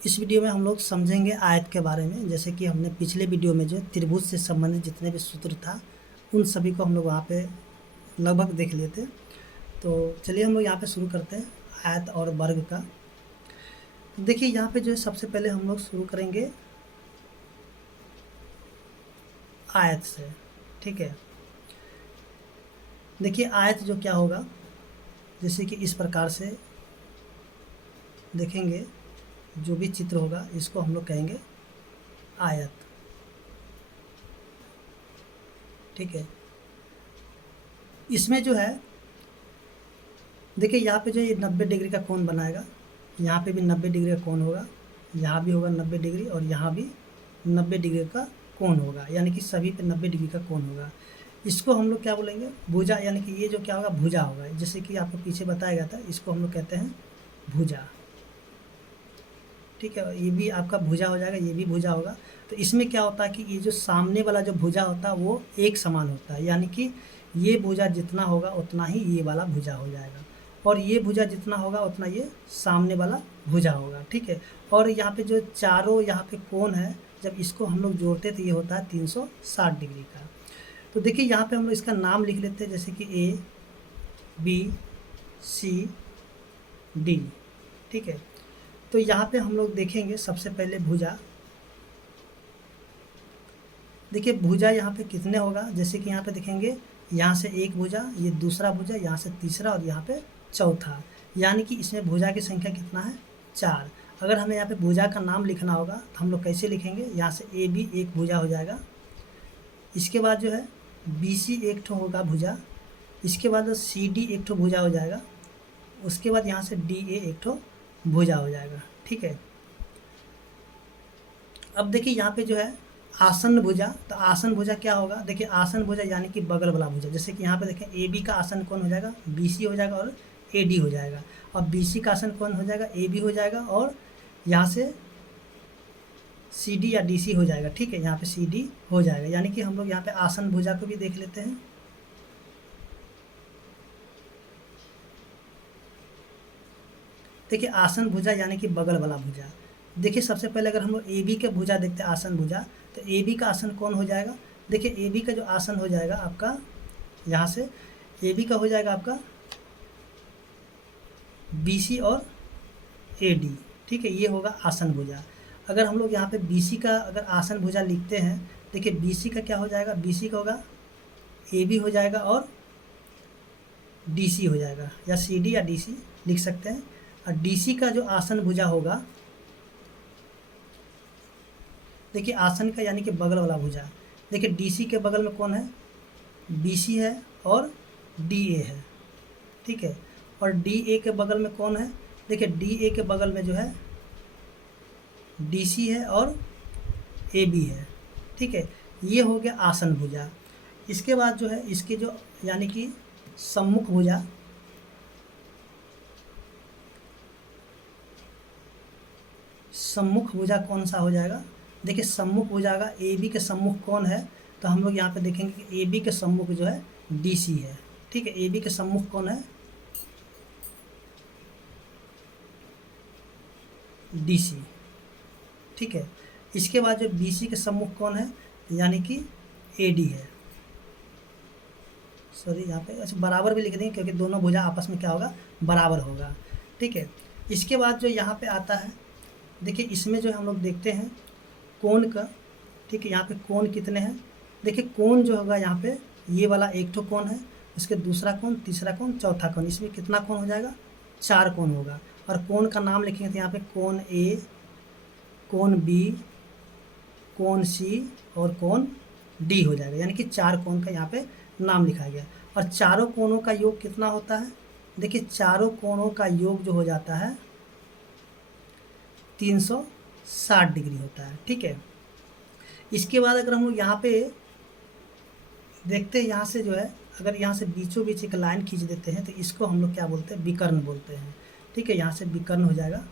इस वीडियो में हम लोग समझेंगे आयत के बारे में। जैसे कि हमने पिछले वीडियो में जो त्रिभुज से संबंधित जितने भी सूत्र था उन सभी को हम लोग वहाँ पे लगभग देख लिए थे। तो चलिए हम लोग यहाँ पे शुरू करते हैं आयत और वर्ग का। देखिए यहाँ पे जो है सबसे पहले हम लोग शुरू करेंगे आयत से। ठीक है, देखिए आयत जो क्या होगा, जैसे कि इस प्रकार से देखेंगे, जो भी चित्र होगा इसको हम लोग कहेंगे आयत। ठीक है, इसमें जो है देखिए यहाँ पे जो ये 90 डिग्री का कोण बनाएगा, यहाँ पे भी 90 डिग्री का कोण होगा, यहाँ भी होगा 90 डिग्री और यहाँ भी 90 डिग्री का कोण होगा, यानी कि सभी पे 90 डिग्री का कोण होगा। इसको हम लोग क्या बोलेंगे, भुजा, यानी कि ये जो क्या होगा भुजा होगा। जैसे कि आपको पीछे बताया गया था, इसको हम लोग कहते हैं भुजा। ठीक है, ये भी आपका भुजा हो जाएगा, ये भी भुजा होगा। तो इसमें क्या होता है कि ये जो सामने वाला जो भुजा होता है वो एक समान होता है, यानी कि ये भुजा जितना होगा उतना ही ये वाला भुजा हो जाएगा, और ये भुजा जितना होगा उतना ये सामने वाला भुजा होगा। ठीक है, और यहाँ पे जो चारों यहाँ पे कोण है, जब इसको हम लोग जोड़ते तो ये होता है 360 डिग्री का। तो देखिए यहाँ पे हम लोग इसका नाम लिख लेते हैं, जैसे कि ए बी सी डी। ठीक है, तो यहाँ पे हम लोग देखेंगे सबसे पहले भुजा। देखिए भुजा यहाँ पे कितने होगा, जैसे कि यहाँ पे देखेंगे, यहाँ से एक भुजा, ये दूसरा भुजा, यहाँ से तीसरा और यहाँ पे चौथा, यानी कि इसमें भुजा की संख्या कितना है, 4। अगर हमें यहाँ पे भुजा का नाम लिखना होगा तो हम लोग कैसे लिखेंगे, यहाँ से ए बी एक भुजा हो जाएगा, इसके बाद जो है बी सी एक ठो होगा भुजा, इसके बाद सी डी एक ठो भुजा हो जाएगा, उसके बाद यहाँ से डी ए एक ठो भुजा हो जाएगा। ठीक है, अब देखिए यहाँ पे जो है आसन भुजा, तो आसन भुजा क्या होगा, देखिए आसन भुजा यानी कि बगल वाला भुजा। जैसे कि यहाँ पे देखें ए बी का आसन कौन हो जाएगा, बी सी हो जाएगा और ए डी हो जाएगा, और बी सी का आसन कौन हो जाएगा, ए बी हो जाएगा, और यहाँ से सी डी या डी सी हो जाएगा। ठीक है, यहाँ पे सी डी हो जाएगा, यानी कि हम लोग यहाँ पे आसन भुजा को भी देख लेते हैं। देखिए आसन भुजा यानी कि बगल वाला भुजा। देखिए सबसे पहले अगर हम लोग ए बी के भुजा देखते हैं आसन भुजा, तो ए बी का आसन कौन हो जाएगा, देखिए ए बी का जो आसन हो जाएगा आपका, यहाँ से ए बी का हो जाएगा आपका बी सी और ए डी। ठीक है, ये होगा आसन भुजा। अगर हम लोग यहाँ पे बी सी का अगर आसन भुजा लिखते हैं, देखिए बी सी का क्या हो जाएगा, बी सी का होगा ए बी हो जाएगा और डी सी हो जाएगा, या सी डी या डी सी लिख सकते हैं। और डी सी का जो आसन भुजा होगा, देखिए आसन का यानी कि बगल वाला भुजा, देखिए डी सी के बगल में कौन है, बी सी है और डी ए है। ठीक है, और डी ए के बगल में कौन है, देखिए डी ए के बगल में जो है डी सी है और ए बी है। ठीक है, ये हो गया आसन भुजा। इसके बाद जो है इसके जो यानी कि सम्मुख भुजा, सम्मुख भुजा कौन सा हो जाएगा, देखिए सम्मुख हो जाएगा ए बी के सम्मुख कौन है, तो हम लोग यहाँ पे देखेंगे कि ए बी के सम्मुख जो है डी सी है। ठीक है, ए बी के सम्मुख कौन है, डी सी। ठीक है, इसके बाद जो बी सी के सम्मुख कौन है, यानी कि ए डी है। सॉरी यहाँ पे अच्छा बराबर भी लिख देंगे, क्योंकि दोनों भुजा आपस में क्या होगा, बराबर होगा। ठीक है, इसके बाद जो यहाँ पे आता है, देखिए इसमें जो हम लोग देखते हैं कोण का। ठीक है, यहाँ पे कोण कितने हैं, देखिए कोण जो होगा यहाँ पे ये वाला एक ठो कोण है, उसके दूसरा कोण, तीसरा कोण, चौथा कोण, इसमें कितना कोण हो जाएगा, 4 कोण होगा। और कोण का नाम लिखेंगे तो यहाँ पे कोण ए, कोण बी, कोण सी और कोण डी हो जाएगा, यानी कि 4 कोण का यहाँ पे नाम लिखा गया। और चारों कोणों का योग कितना होता है, देखिए चारों कोणों का योग जो हो जाता है 360 डिग्री होता है। ठीक है, इसके बाद अगर हम लोग यहाँ पे देखते हैं, यहाँ से जो है अगर यहाँ से बीचों बीच एक लाइन खींच देते हैं तो इसको हम लोग क्या बोलते हैं, विकर्ण बोलते हैं। ठीक है, यहाँ से विकर्ण हो जाएगा,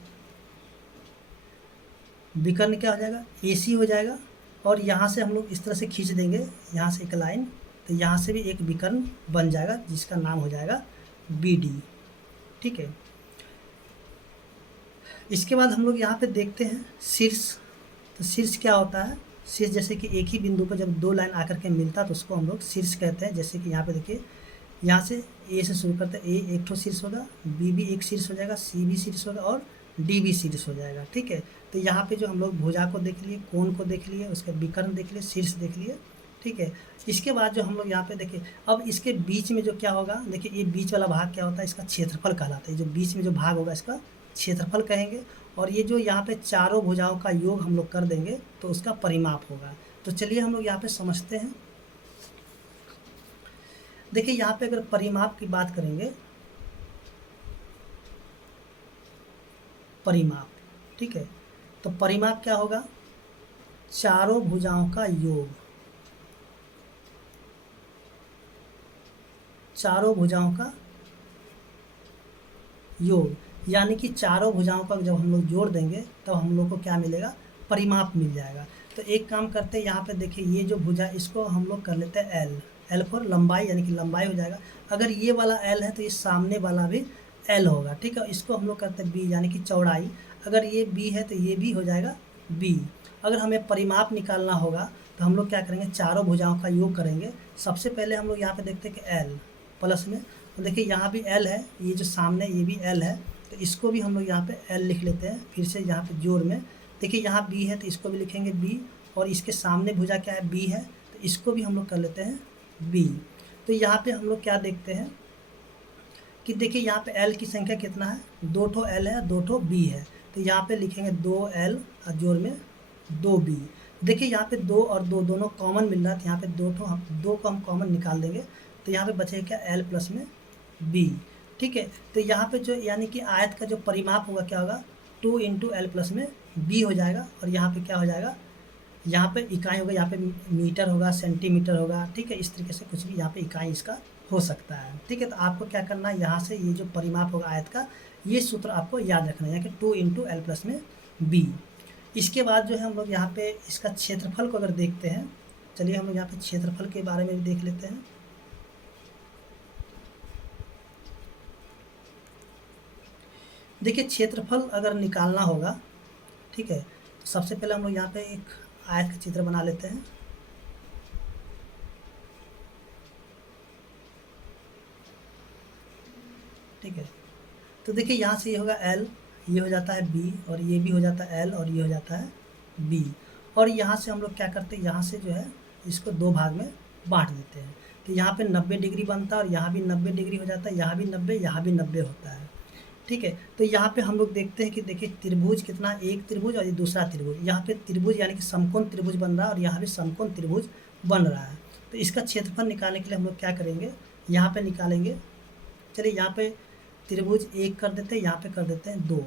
विकर्ण क्या हो जाएगा, ए सी हो जाएगा, और यहाँ से हम लोग इस तरह से खींच देंगे यहाँ से एक लाइन, तो यहाँ से भी एक विकर्ण बन जाएगा जिसका नाम हो जाएगा बी डी। ठीक है, इसके बाद हम लोग यहाँ पे देखते हैं शीर्ष। तो शीर्ष क्या होता है? शीर्ष जैसे कि एक ही बिंदु पर जब दो लाइन आकर के मिलता है तो उसको हम लोग शीर्ष कहते हैं। जैसे कि यहाँ पे देखिए, यहाँ से ए से शुरू करते हैं, ए एक ठो शीर्ष होगा, बी भी एक शीर्ष हो जाएगा, सी भी शीर्ष होगा और डी भी शीर्ष हो जाएगा। ठीक है, तो यहाँ पे जो हम लोग भुजा को देख लिए, कोण को देख लिए, उसका विकर्ण देख लिए, शीर्ष देख लिए। ठीक है, इसके बाद जो हम लोग यहाँ पे देखिए, अब इसके बीच में जो क्या होगा, देखिए ये बीच वाला भाग क्या होता है, इसका क्षेत्रफल कहलाता है। जो बीच में जो भाग होगा इसका क्षेत्रफल कहेंगे। और ये जो यहाँ पे चारों भुजाओं का योग हम लोग कर देंगे तो उसका परिमाप होगा। तो चलिए हम लोग यहाँ पे समझते हैं। देखिए यहाँ पे अगर परिमाप की बात करेंगे, परिमाप, ठीक है, तो परिमाप क्या होगा? चारों भुजाओं का योग, चारों भुजाओं का योग, यानी कि चारों भुजाओं का जब हम लोग जोड़ देंगे तब हम लोग को क्या मिलेगा? परिमाप मिल जाएगा। तो एक काम करते हैं, यहाँ पे देखिए ये जो भुजा, इसको हम लोग कर लेते हैं एल। एल फॉर लंबाई, यानी कि लंबाई हो जाएगा। अगर ये वाला एल है तो ये सामने वाला भी एल होगा। ठीक है, इसको हम लोग करते हैं बी, यानी कि चौड़ाई। अगर ये बी है तो ये भी हो जाएगा बी। अगर हमें परिमाप निकालना होगा तो हम लोग क्या करेंगे? चारों भुजाओं का योग करेंगे। सबसे पहले हम लोग यहाँ पे देखते हैं कि एल प्लस में, तो देखिए यहाँ भी एल है, ये जो सामने ये भी एल है, तो इसको भी हम लोग यहाँ पे एल लिख लेते हैं। फिर से यहाँ पे जोड़ में देखिए यहाँ बी है तो इसको भी लिखेंगे बी, और इसके सामने भुजा क्या है? बी है, तो इसको भी हम लोग कर लेते हैं बी। तो यहाँ पे हम लोग क्या देखते हैं कि देखिए यहाँ पे एल की संख्या कितना है? 2 ठो एल है, 2 ठो बी है। तो यहाँ पे लिखेंगे 2 एल और जोड़ में 2 बी। देखिए यहाँ पे 2 और 2 दोनों कॉमन मिल रहा है, तो यहाँ पे 2 को हम कॉमन निकाल देंगे। तो यहाँ पे बचेगा क्या? एल प्लस में बी। ठीक है, तो यहाँ पे जो यानी कि आयत का जो परिमाप होगा क्या होगा? 2 इंटू एल प्लस में बी हो जाएगा। और यहाँ पे क्या हो जाएगा? यहाँ पे इकाई होगा, यहाँ पे मीटर होगा, सेंटीमीटर होगा। ठीक है, इस तरीके से कुछ भी यहाँ पे इकाई इसका हो सकता है। ठीक है, तो आपको क्या करना है, यहाँ से ये जो परिमाप होगा आयत का, ये सूत्र आपको याद रखना है, यानी कि 2 इंटू एल प्लस में बी। इसके बाद जो है हम लोग यहाँ पे इसका क्षेत्रफल को अगर देखते हैं, चलिए हम लोग यहाँ पे क्षेत्रफल के बारे में भी देख लेते हैं। देखिए क्षेत्रफल अगर निकालना होगा, ठीक है, तो सबसे पहले हम लोग यहाँ पे एक आयत का चित्र बना लेते हैं। ठीक है, तो देखिए यहाँ से ये होगा एल, ये हो जाता है बी, और ये भी हो जाता है एल, और ये हो जाता है बी। और यहाँ से हम लोग क्या करते हैं, यहाँ से जो है इसको 2 भाग में बांट देते हैं। तो यहाँ पे 90 डिग्री बनता है, और यहाँ भी 90 डिग्री हो जाता है, यहाँ भी 90, यहाँ भी 90 होता है। ठीक है, तो यहाँ पे हम लोग देखते हैं कि देखिए त्रिभुज कितना, एक त्रिभुज और ये दूसरा त्रिभुज। यहाँ पे त्रिभुज यानी कि समकोण त्रिभुज बन रहा है, और यहाँ भी समकोण त्रिभुज बन रहा है। तो इसका क्षेत्रफल निकालने के लिए हम लोग क्या करेंगे? यहाँ पे निकालेंगे। चलिए यहाँ पे त्रिभुज 1 कर देते हैं, यहाँ पे कर देते हैं 2।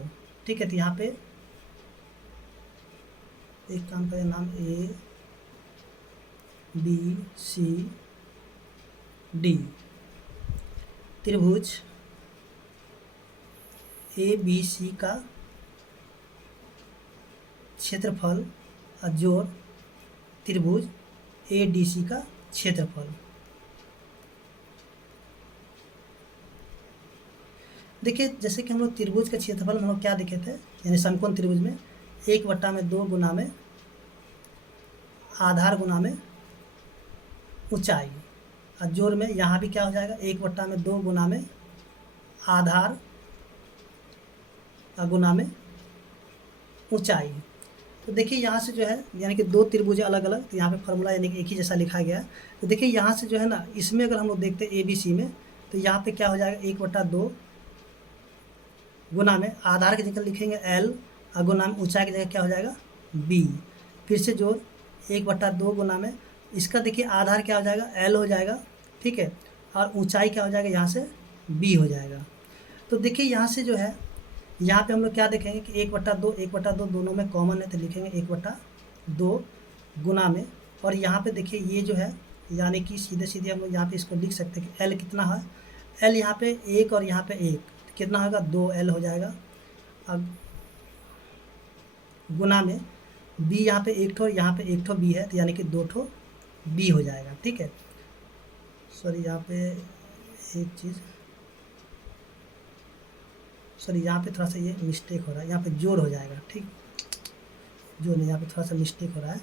ठीक है, तो यहाँ पे एक काम करें, नाम ए बी सी डी, त्रिभुज ए बी सी का क्षेत्रफल और जोड़ त्रिभुज ए डी सी का क्षेत्रफल। देखिए जैसे कि हम लोग त्रिभुज का क्षेत्रफल हम लोग क्या देखे थे, यानी समकोण त्रिभुज में 1/2 गुना में आधार गुना में ऊंचाई, और जोड़ में यहाँ भी क्या हो जाएगा? 1/2 गुना में आधार गुना में ऊंचाई। तो देखिए यहाँ से जो है यानी कि 2 त्रिभुज अलग अलग, तो यहाँ पे फॉर्मूला यानी कि एक ही जैसा लिखा गया है। तो देखिए यहाँ से जो है ना, इसमें अगर हम लोग देखते हैं ए बी सी में, तो यहाँ पे क्या हो जाएगा? 1/2 गुना में आधार की जगह लिखेंगे एल, और गुना में ऊंचाई की जगह क्या हो जाएगा? बी। फिर से जोड़ 1/2 गुना में, इसका देखिए आधार क्या हो जाएगा? एल हो जाएगा। ठीक है, और ऊंचाई क्या हो जाएगा? यहाँ से बी हो जाएगा। तो देखिए यहाँ से जो है, यहाँ पे हम लोग क्या देखेंगे कि 1/2 दोनों में कॉमन है, तो लिखेंगे 1/2 गुना में। और यहाँ पे देखिए ये जो है, यानी कि सीधे सीधे हम लोग यहाँ पे इसको लिख सकते हैं कि एल कितना है? एल यहाँ पे 1 और यहाँ पे 1, कितना होगा? 2 एल हो जाएगा। अब गुना में बी, यहाँ पे 1 ठो, यहाँ पे 1 ठो बी है, तो यानी कि 2 ठो बी हो जाएगा। ठीक है, सॉरी यहाँ पे एक चीज़, सॉरी यहाँ पे थोड़ा सा ये मिस्टेक हो रहा है, यहाँ पे जोड़ हो जाएगा, ठीक, जोड़ नहीं, यहाँ पे थोड़ा सा मिस्टेक हो रहा है।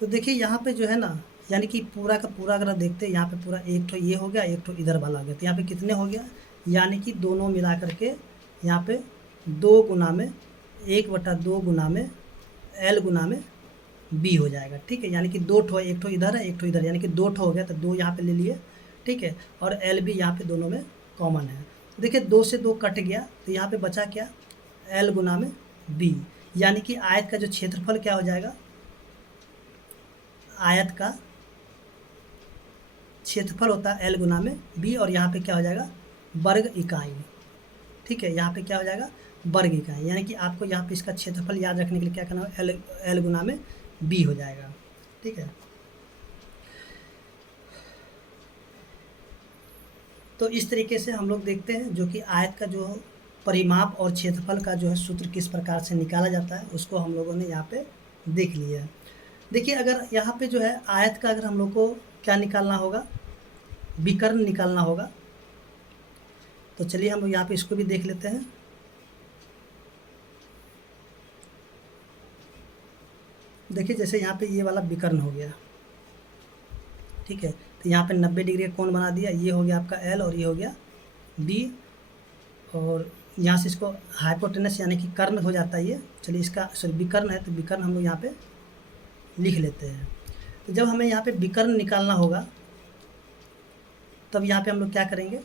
तो देखिए यहाँ पे जो है ना, यानी कि पूरा का पूरा अगर आप देखते हैं यहाँ पे पूरा एक ठो ये हो गया, एक ठो इधर वाला हो गया, तो यहाँ पे कितने हो गया, यानी कि दोनों मिला करके यहाँ पे 2 गुना में 1/2 गुना में एल गुना में बी हो जाएगा, ठीक है। यानी कि 2 ठो, एक ठो इधर है एक ठो इधर, यानी कि 2 ठो हो गया, तो 2 यहाँ पे ले लिए, ठीक है। और एल भी यहाँ पे दोनों में कॉमन है। देखिए 2 से 2 कट गया, तो यहाँ पे बचा क्या, एल गुना में बी, यानी कि आयत का जो क्षेत्रफल क्या हो जाएगा, आयत का क्षेत्रफल होता है एल गुना में बी, और यहाँ पे क्या हो जाएगा, वर्ग इकाई, ठीक है। यहाँ पे क्या हो जाएगा, वर्ग इकाई, यानी कि आपको यहाँ पे इसका क्षेत्रफल याद रखने के लिए क्या करना है, एल गुना में बी हो जाएगा, ठीक है। तो इस तरीके से हम लोग देखते हैं जो कि आयत का जो परिमाप और क्षेत्रफल का जो है सूत्र किस प्रकार से निकाला जाता है, उसको हम लोगों ने यहाँ पे देख लिया है। देखिए अगर यहाँ पे जो है आयत का अगर हम लोग को क्या निकालना होगा, विकर्ण निकालना होगा, तो चलिए हम लोग यहाँ पे इसको भी देख लेते हैं। देखिए जैसे यहाँ पे ये वाला विकर्ण हो गया, ठीक है, तो यहाँ पे 90 डिग्री का कोण बना दिया, ये हो गया आपका एल और ये हो गया बी, और यहाँ से इसको हाइपोटेनस यानी कि कर्ण हो जाता है ये, चलिए इसका सॉरी विकर्ण है, तो विकर्ण हम लोग यहाँ पे लिख लेते हैं। तो जब हमें यहाँ पे विकर्ण निकालना होगा, तब यहाँ पे हम लोग क्या करेंगे,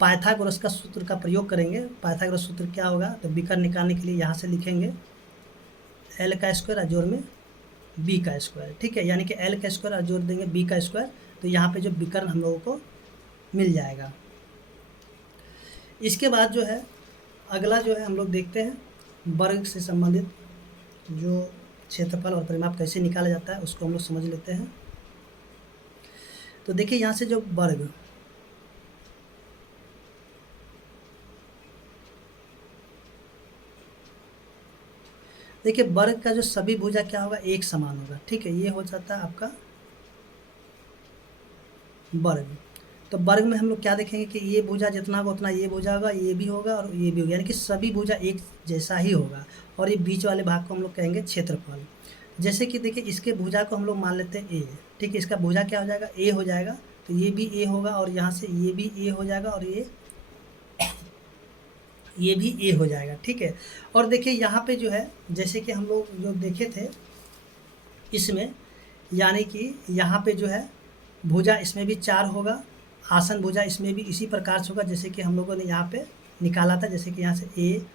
पाइथागोरस का सूत्र का प्रयोग करेंगे। पाइथागोरस सूत्र क्या होगा, तो विकर्ण निकालने के लिए यहाँ से लिखेंगे एल का स्क्वायर जोड़ में बी का स्क्वायर, ठीक है, यानी कि एल का स्क्वायर जोड़ देंगे बी का स्क्वायर, तो यहाँ पे जो विकर्ण हम लोगों को मिल जाएगा। इसके बाद जो है अगला जो है हम लोग देखते हैं वर्ग से संबंधित जो क्षेत्रफल और परिमाप कैसे निकाला जाता है, उसको हम लोग समझ लेते हैं। तो देखिए यहाँ से जो वर्ग, देखिए वर्ग का जो सभी भुजा क्या होगा, एक समान होगा, ठीक है, ये हो जाता है आपका वर्ग। तो वर्ग में हम लोग क्या देखेंगे कि ये भुजा जितना होगा उतना ये भुजा होगा, ये भी होगा और ये भी होगा, यानी कि सभी भुजा एक जैसा ही होगा, और ये बीच वाले भाग को हम लोग कहेंगे क्षेत्रफल। जैसे कि देखिए इसके भुजा को हम लोग मान लेते हैं ए, ठीक है, इसका भुजा क्या हो जाएगा, ए हो जाएगा, तो ये भी ए होगा, और यहाँ से ये भी ए हो जाएगा, और ये भी ए हो जाएगा, ठीक है। और देखिए यहाँ पे जो है जैसे कि हम लोग जो देखे थे इसमें, यानी कि यहाँ पे जो है भुजा इसमें भी 4 होगा, आसन भुजा इसमें भी इसी प्रकार से होगा जैसे कि हम लोगों ने यहाँ पे निकाला था, जैसे कि यहाँ से ए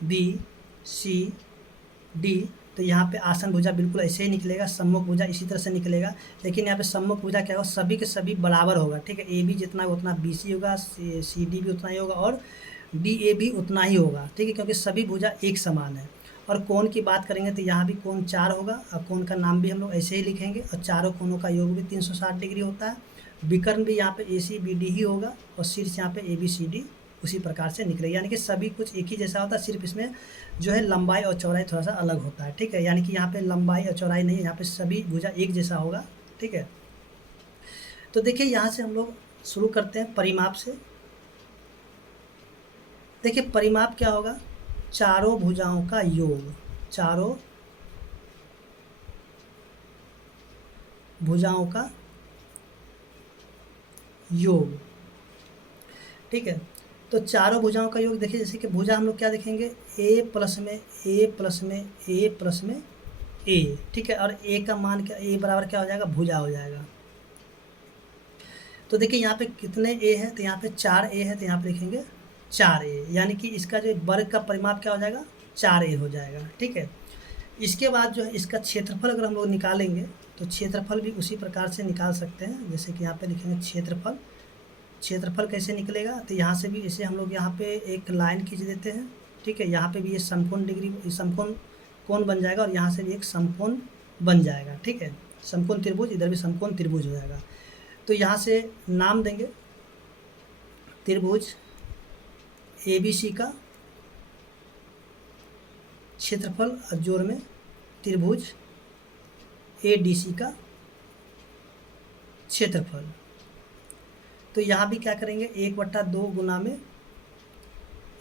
बी सी डी, तो यहाँ पे आसन भुजा बिल्कुल ऐसे ही निकलेगा, सम्मुख भुजा इसी तरह से निकलेगा, लेकिन यहाँ पे सम्मुख भुजा क्या होगा, सभी के सभी बराबर होगा, ठीक है, ए बी जितना होगा उतना बी सी होगा, सी डी भी उतना ही होगा, और डी ए भी उतना ही होगा, ठीक है, क्योंकि सभी भुजा एक समान है। और कोण की बात करेंगे तो यहाँ भी कोण 4 होगा, और कोण का नाम भी हम लोग ऐसे ही लिखेंगे, और चारों कोणों का योग भी 360 डिग्री होता है। विकर्ण भी यहाँ पे ए सी बी डी ही होगा, और शीर्ष यहाँ पे ए बी सी डी उसी प्रकार से निकलेगा, यानी कि सभी कुछ एक ही जैसा होता है, सिर्फ इसमें जो है लंबाई और चौड़ाई थोड़ा सा अलग होता है, ठीक है, यानी कि यहाँ पे लंबाई और चौड़ाई नहीं है, यहाँ पे सभी भुजा एक जैसा होगा, ठीक है। तो देखिए यहाँ से हम लोग शुरू करते हैं परिमाप से। देखिए परिमाप क्या होगा, चारों भुजाओं का योग, चारों भुजाओं का योग, ठीक है। तो चारों भुजाओं का योग देखिए, जैसे कि भुजा हम लोग क्या देखेंगे, ए प्लस में ए प्लस में ए प्लस में ए, ठीक है, और ए का मान क्या, ए बराबर क्या हो जाएगा, भुजा हो जाएगा। तो देखिए यहाँ पे कितने ए है, तो यहाँ पे 4 ए है, तो यहाँ पे लिखेंगे 4 ए, यानी कि इसका जो वर्ग का परिमाप क्या हो जाएगा, 4 ए हो जाएगा, ठीक है। इसके बाद जो है इसका क्षेत्रफल अगर हम लोग निकालेंगे, तो क्षेत्रफल भी उसी प्रकार से निकाल सकते हैं, जैसे कि यहाँ पे लिखेंगे क्षेत्रफल। क्षेत्रफल कैसे निकलेगा, तो यहाँ से भी इसे हम लोग यहाँ पे एक लाइन खींच देते हैं, ठीक है, यहाँ पे भी ये समकोण डिग्री समकोण कोण बन जाएगा, और यहाँ से भी एक समकोण बन जाएगा, ठीक है, समकोण त्रिभुज, इधर भी समकोण त्रिभुज हो जाएगा। तो यहाँ से नाम देंगे त्रिभुज ए बी सी का क्षेत्रफल, और जोड़ में त्रिभुज ए डी सी का क्षेत्रफल, तो यहाँ भी क्या करेंगे 1/2 गुना में,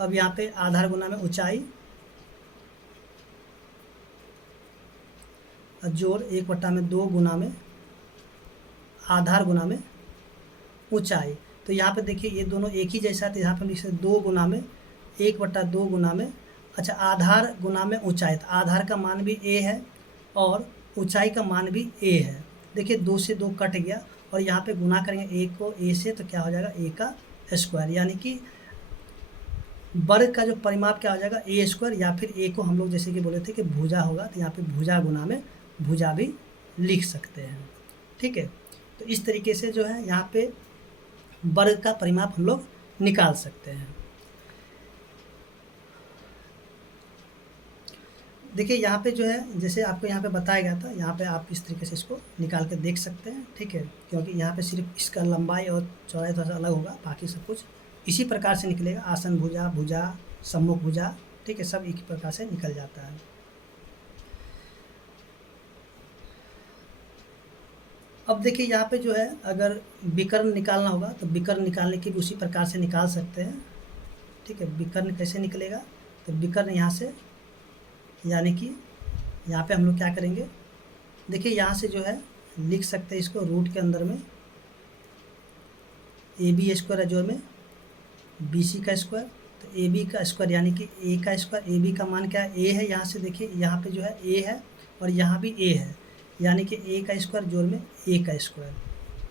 अब यहाँ पे आधार गुना में ऊंचाई जोड़ 1/2 गुना में आधार गुना में ऊंचाई। तो यहाँ पे देखिए ये दोनों एक ही जैसा है, तो यहाँ पे लिख सकते 2 गुना में 1/2 गुना में, अच्छा आधार गुना में ऊंचाई, तो आधार का मान भी a है और ऊंचाई का मान भी a है। देखिए 2 से 2 कट गया और यहाँ पे गुना करेंगे a को a से, तो क्या हो जाएगा a का स्क्वायर, यानी कि वर्ग का जो परिमाप क्या हो जाएगा a स्क्वायर, या फिर a को हम लोग जैसे कि बोले थे कि भुजा होगा, तो यहाँ पे भुजा गुना में भुजा भी लिख सकते हैं। ठीक है, तो इस तरीके से जो है यहाँ पे वर्ग का परिमाप हम लोग निकाल सकते हैं। देखिए यहाँ पे जो है जैसे आपको यहाँ पे बताया गया था, यहाँ पे आप इस तरीके से इसको निकाल के देख सकते हैं। ठीक है, क्योंकि यहाँ पे सिर्फ इसका लंबाई और चौड़ाई थोड़ा सा अलग होगा, बाकी सब कुछ इसी प्रकार से निकलेगा। आसन भुजा, भुजा, सम्मुख भुजा, ठीक है, सब एक ही प्रकार से निकल जाता है। अब देखिए यहाँ पे जो है अगर विकर्ण निकालना होगा तो विकर्ण निकालने की भी उसी प्रकार से निकाल सकते हैं। ठीक है, विकर्ण कैसे निकलेगा, तो विकर्ण यहाँ से, यानी कि यहाँ पे हम लोग क्या करेंगे, देखिए यहाँ से जो है लिख सकते हैं इसको रूट के अंदर में AB स्क्वायर है जोड़ में BC का स्क्वायर, तो AB का स्क्वायर यानी कि A का स्क्वायर, AB का मान क्या है A है, यहाँ से देखिए यहाँ पे जो है A है और यहाँ भी A है, यानी कि A का स्क्वायर जोड़ में A का स्क्वायर।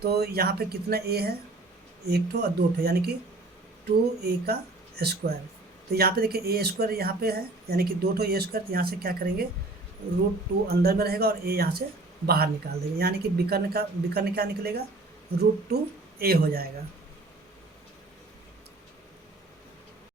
तो यहाँ पे कितना A है, 1 ठो और 2 ठो, यानी कि 2A का स्क्वायर। तो यहाँ पे देखिए A स्क्वायर यहाँ पे है, यानी कि 2 ठो A स्क्वायर, तो यहाँ से क्या करेंगे √2 अंदर में रहेगा और A यहाँ से बाहर निकाल देंगे, यानी कि विकर्ण क्या निकलेगा, √2A हो जाएगा।